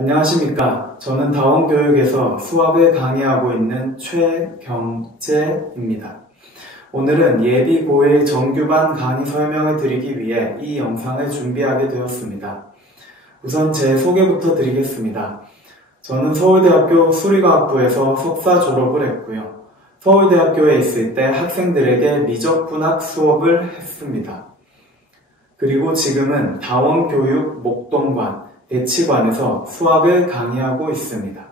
안녕하십니까. 저는 다원교육에서 수학을 강의하고 있는 최경재입니다. 오늘은 예비 고1 정규반 강의 설명을 드리기 위해 이 영상을 준비하게 되었습니다. 우선 제 소개부터 드리겠습니다. 저는 서울대학교 수리과학부에서 석사 졸업을 했고요. 서울대학교에 있을 때 학생들에게 미적분학 수업을 했습니다. 그리고 지금은 다원교육 목동관, 대치관에서 수학을 강의하고 있습니다.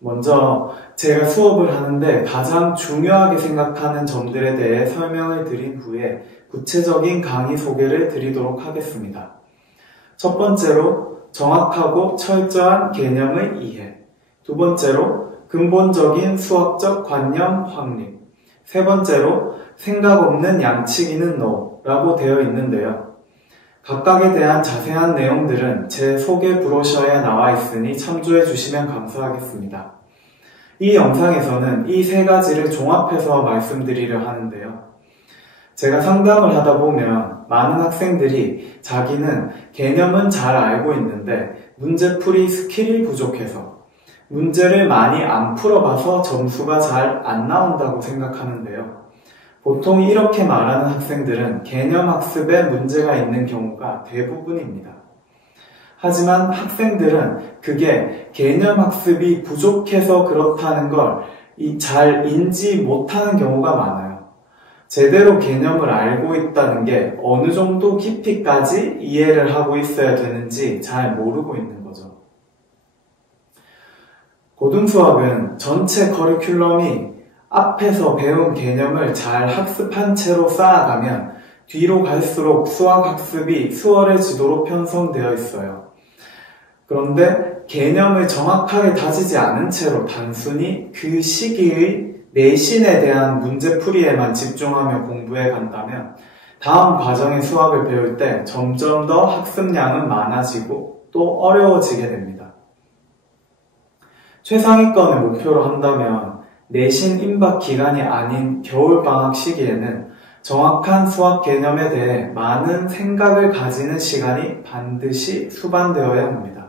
먼저 제가 수업을 하는데 가장 중요하게 생각하는 점들에 대해 설명을 드린 후에 구체적인 강의 소개를 드리도록 하겠습니다. 첫 번째로 정확하고 철저한 개념의 이해, 두 번째로 근본적인 수학적 관념 확립, 세 번째로 생각 없는 양치기는 NO라고 되어 있는데요. 각각에 대한 자세한 내용들은 제 소개 브로셔에 나와 있으니 참조해 주시면 감사하겠습니다. 이 영상에서는 이 세 가지를 종합해서 말씀드리려 하는데요. 제가 상담을 하다 보면 많은 학생들이 자기는 개념은 잘 알고 있는데 문제풀이 스킬이 부족해서 문제를 많이 안 풀어봐서 점수가 잘 안 나온다고 생각하는데요. 보통 이렇게 말하는 학생들은 개념 학습에 문제가 있는 경우가 대부분입니다. 하지만 학생들은 그게 개념 학습이 부족해서 그렇다는 걸 잘 인지 못하는 경우가 많아요. 제대로 개념을 알고 있다는 게 어느 정도 깊이까지 이해를 하고 있어야 되는지 잘 모르고 있는 거죠. 고등수학은 전체 커리큘럼이 앞에서 배운 개념을 잘 학습한 채로 쌓아가면 뒤로 갈수록 수학 학습이 수월해지도록 편성되어 있어요. 그런데 개념을 정확하게 다지지 않은 채로 단순히 그 시기의 내신에 대한 문제풀이에만 집중하며 공부해 간다면 다음 과정의 수학을 배울 때 점점 더 학습량은 많아지고 또 어려워지게 됩니다. 최상위권을 목표로 한다면 내신 임박 기간이 아닌 겨울방학 시기에는 정확한 수학 개념에 대해 많은 생각을 가지는 시간이 반드시 수반되어야 합니다.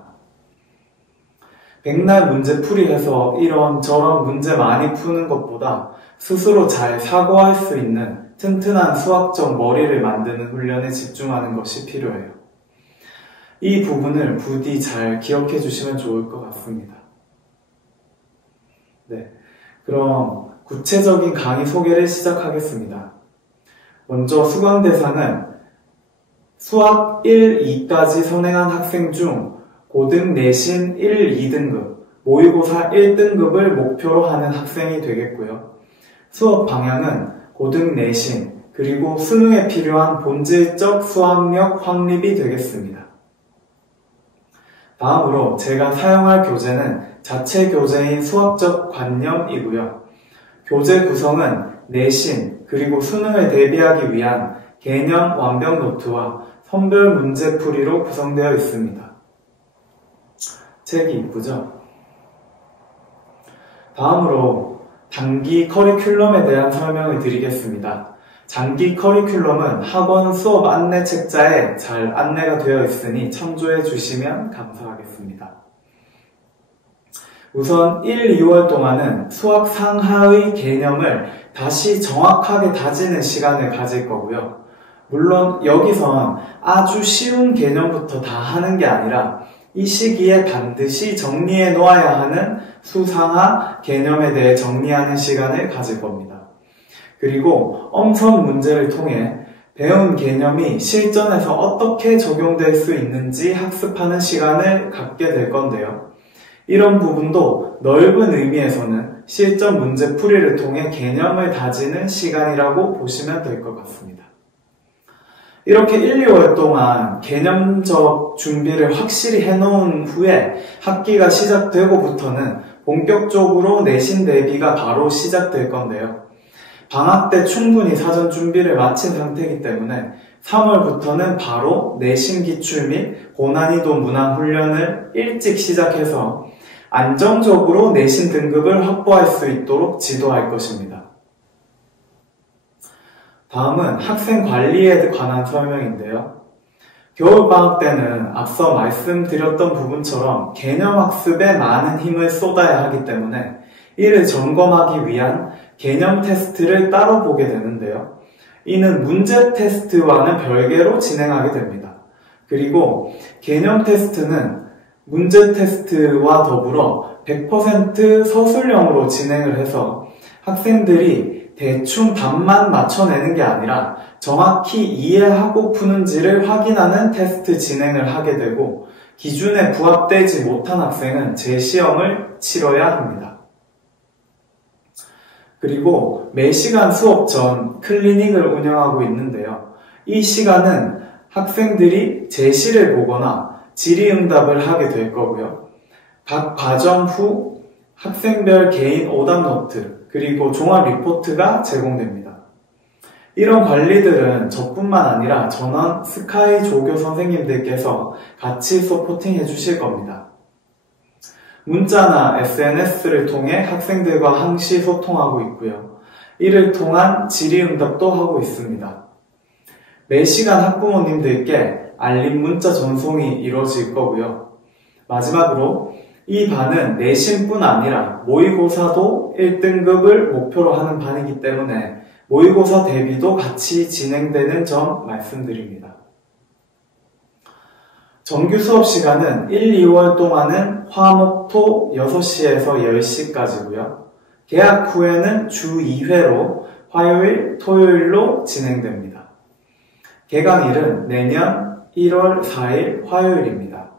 백날 문제풀이해서 이런저런 문제 많이 푸는 것보다 스스로 잘 사고할 수 있는 튼튼한 수학적 머리를 만드는 훈련에 집중하는 것이 필요해요. 이 부분을 부디 잘 기억해 주시면 좋을 것 같습니다. 네. 그럼 구체적인 강의 소개를 시작하겠습니다. 먼저 수강 대상은 수학 1, 2까지 선행한 학생 중 고등 내신 1, 2등급, 모의고사 1등급을 목표로 하는 학생이 되겠고요. 수업 방향은 고등 내신, 그리고 수능에 필요한 본질적 수학력 확립이 되겠습니다. 다음으로 제가 사용할 교재는 자체 교재인 수학적 관념이고요. 교재 구성은 내신 그리고 수능을 대비하기 위한 개념 완벽 노트와 선별 문제풀이로 구성되어 있습니다. 책이 이쁘죠? 다음으로 단기 커리큘럼에 대한 설명을 드리겠습니다. 장기 커리큘럼은 학원 수업 안내 책자에 잘 안내가 되어 있으니 참조해 주시면 감사하겠습니다. 우선 1, 2월 동안은 수학 상하의 개념을 다시 정확하게 다지는 시간을 가질 거고요. 물론 여기선 아주 쉬운 개념부터 다 하는 게 아니라 이 시기에 반드시 정리해 놓아야 하는 수상하 개념에 대해 정리하는 시간을 가질 겁니다. 그리고 엄선 문제를 통해 배운 개념이 실전에서 어떻게 적용될 수 있는지 학습하는 시간을 갖게 될 건데요. 이런 부분도 넓은 의미에서는 실전 문제풀이를 통해 개념을 다지는 시간이라고 보시면 될 것 같습니다. 이렇게 1, 2월 동안 개념적 준비를 확실히 해놓은 후에 학기가 시작되고부터는 본격적으로 내신 대비가 바로 시작될 건데요. 방학 때 충분히 사전 준비를 마친 상태이기 때문에 3월부터는 바로 내신 기출 및 고난이도 문항 훈련을 일찍 시작해서 안정적으로 내신 등급을 확보할 수 있도록 지도할 것입니다. 다음은 학생 관리에 관한 설명인데요. 겨울방학 때는 앞서 말씀드렸던 부분처럼 개념학습에 많은 힘을 쏟아야 하기 때문에 이를 점검하기 위한 개념 테스트를 따로 보게 되는데요. 이는 문제 테스트와는 별개로 진행하게 됩니다. 그리고 개념 테스트는 문제 테스트와 더불어 100% 서술형으로 진행을 해서 학생들이 대충 답만 맞춰내는 게 아니라 정확히 이해하고 푸는지를 확인하는 테스트 진행을 하게 되고 기준에 부합되지 못한 학생은 재시험을 치러야 합니다. 그리고 매시간 수업 전 클리닉을 운영하고 있는데요. 이 시간은 학생들이 제시를 보거나 질의응답을 하게 될 거고요. 각 과정 후 학생별 개인 오답 노트 그리고 종합 리포트가 제공됩니다. 이런 관리들은 저뿐만 아니라 전원 스카이 조교 선생님들께서 같이 서포팅 해주실 겁니다. 문자나 SNS를 통해 학생들과 항시 소통하고 있고요. 이를 통한 질의응답도 하고 있습니다. 매시간 학부모님들께 알림 문자 전송이 이루어질 거고요. 마지막으로 이 반은 내신뿐 아니라 모의고사도 1등급을 목표로 하는 반이기 때문에 모의고사 대비도 같이 진행되는 점 말씀드립니다. 정규 수업 시간은 1, 2월 동안은 화, 목, 토 6시에서 10시까지고요. 개학 후에는 주 2회로 화요일, 토요일로 진행됩니다. 개강일은 내년 1월 4일 화요일입니다.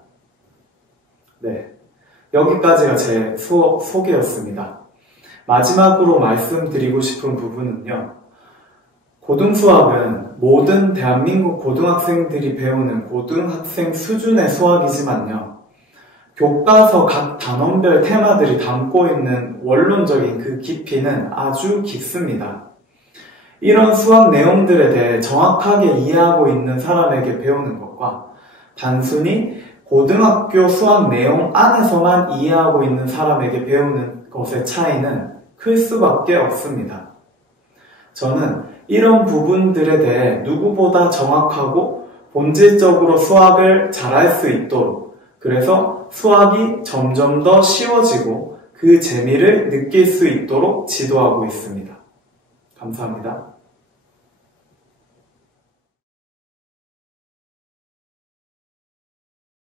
네, 여기까지가 제 수업 소개였습니다. 마지막으로 말씀드리고 싶은 부분은요. 고등수학은 모든 대한민국 고등학생들이 배우는 고등학생 수준의 수학이지만요. 교과서 각 단원별 테마들이 담고 있는 원론적인 그 깊이는 아주 깊습니다. 이런 수학 내용들에 대해 정확하게 이해하고 있는 사람에게 배우는 것과 단순히 고등학교 수학 내용 안에서만 이해하고 있는 사람에게 배우는 것의 차이는 클 수밖에 없습니다. 저는 이런 부분들에 대해 누구보다 정확하고 본질적으로 수학을 잘할 수 있도록, 그래서 수학이 점점 더 쉬워지고 그 재미를 느낄 수 있도록 지도하고 있습니다. 감사합니다.